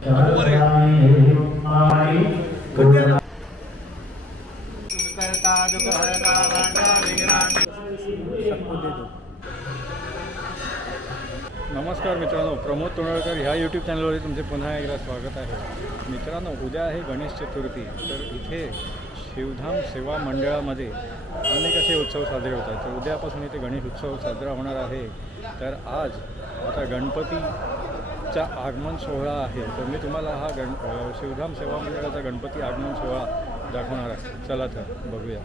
नमस्कार मित्रांनो, प्रमोद तोंडवळकर ह्या यूट्यूब चॅनलवर तुमचे पुन्हा एकदा स्वागत आहे. मित्रांनो, उद्या आहे गणेश चतुर्थी. तर इथे शिवधाम सेवा मंडळामध्ये अनेक असे उत्सव साजरे होतात. तर उद्यापासून इथे गणेश उत्सव साजरा होणार आहे. तर आज आता गणपतीचा आगमन सोहळा आहे. तर मी तुम्हाला हा शिवधाम सेवा मंडळाचा गणपती आगमन सोहळा दाखवणार आहे. चला तर बघूया.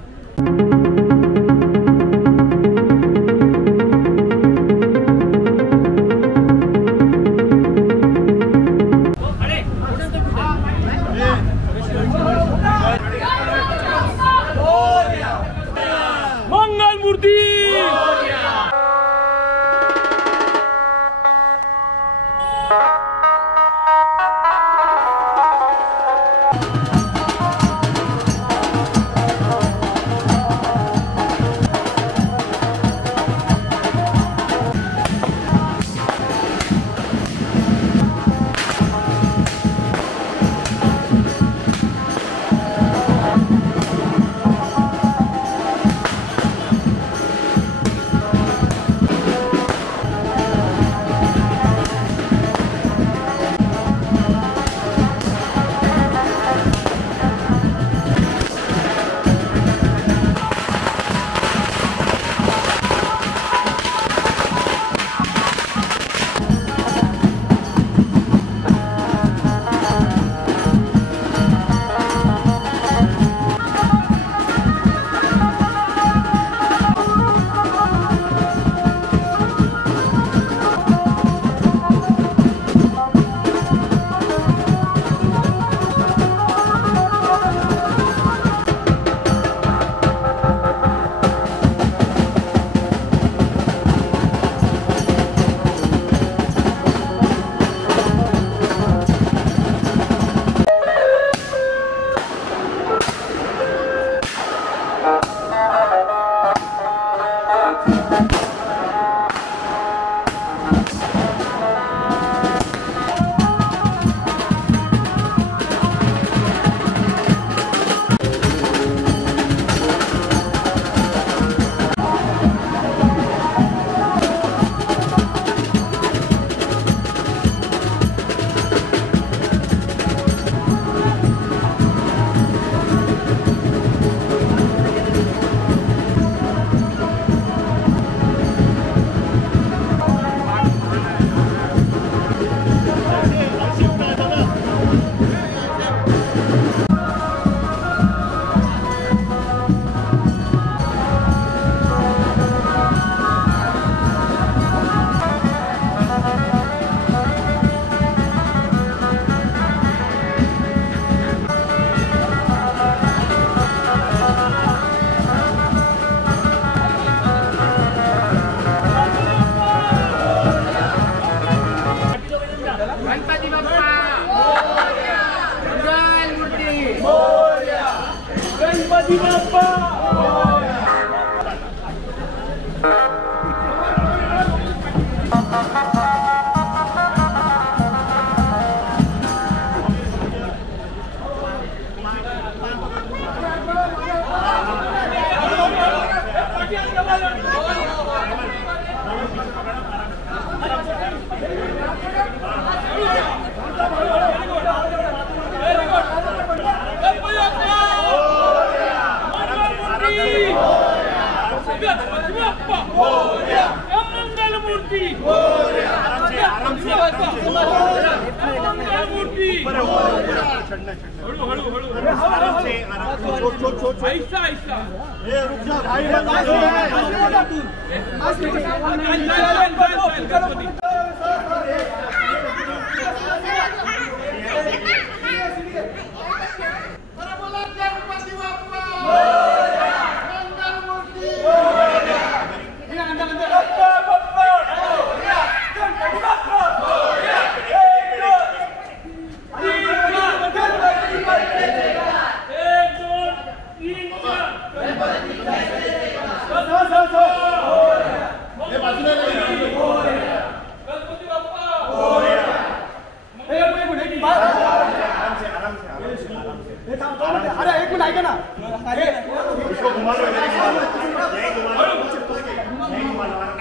अरे एक मिनिट ऐका ना.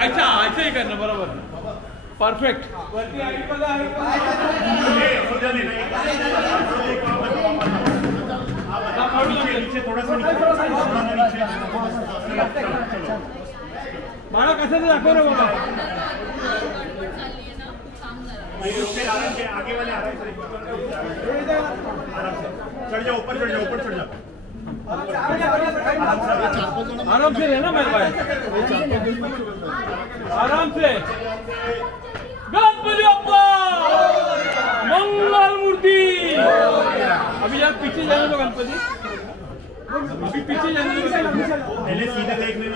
अच्छा ऐसे ही करना बरोबर परफेक्ट. वरती आईडी बघा बाळा कशाचं दाखव रे बाबा. आगे वाले आराम से चढ़ जाओ, ऊपर चढ़ जाओ, ऊपर चढ़ जाओ. आराम से रहना मेरे भाई, आराम से. गणपति बप्पा मंगल मूर्ति. अभी यार पीछे जाने दो गणपति, अभी पीछे जाने दो. पहले सीधे देखने दो.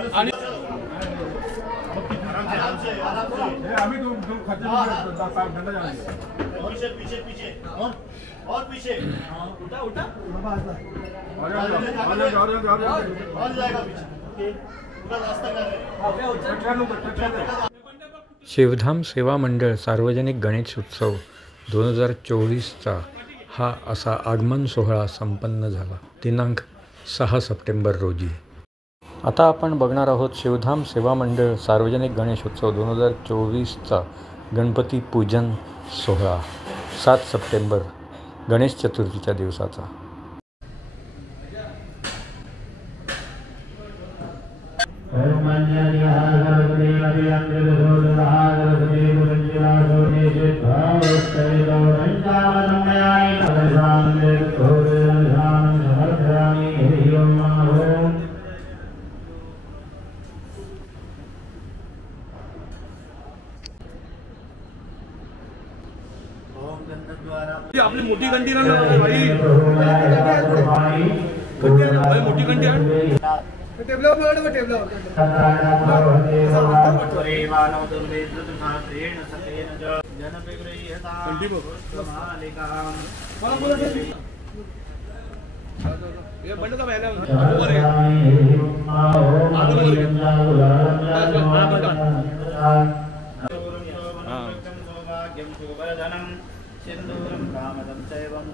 अभी तुम घंटा जाएंगे. पीछे पीछे पीछे और पीछे. उठा उठा और जाएगा पीछे. पूरा रास्ता कर रहे. शिवधाम सेवा मंडळ सार्वजनिक गणेशोत्सव 2024चा हा असा आगमन सोहळा संपन्न झाला दिनांक 6 सप्टेंबर रोजी. आता आपण बघणार आहोत शिवधाम सेवा मंडळ सार्वजनिक गणेशोत्सव 2024चा गणपती पूजन सोहळा 7 सप्टेंबर गणेश चतुर्थीच्या दिवसाचा. आपली मोठी घंटी ना भाई, मोठी घंटी आहे. सिंदूरं कामदं चैवं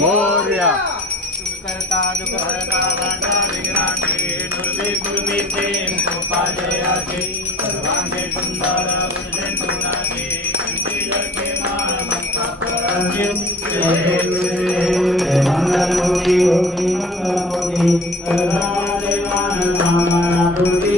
मोरया करता दुखहरता वाचा विराटे दुर्वे प्रेम उपाजयाचे सर्वांगे सुंदर उज्जैनुनाचे कंठीलके मानमंता परंजिम मंगलमूर्ति होगी मंगलमूर्ति सर्वादेवान नामाभूति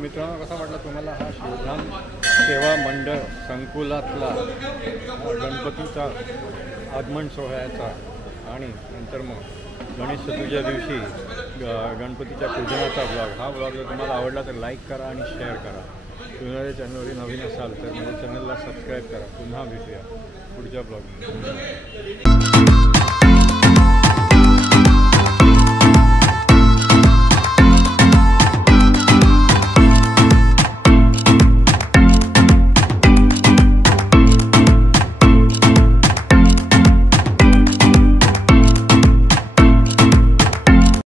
मित्रांनो, कसा वाटला तुम्हाला हा शिवधाम सेवा मंडळ संकुलातला गणपतीचा आगमन सोहळ्याचा आणि नंतर मग गणेश चतुर्थीच्या दिवशी गणपतीच्या पूजनाचा ब्लॉग. हा ब्लॉग जर तुम्हाला आवडला तर लाईक करा आणि शेअर करा. तुम्ही माझ्या चॅनलवरती नवीन असाल तर माझ्या चॅनलला सबस्क्राईब करा. पुन्हा भेटूया पुढच्या ब्लॉग.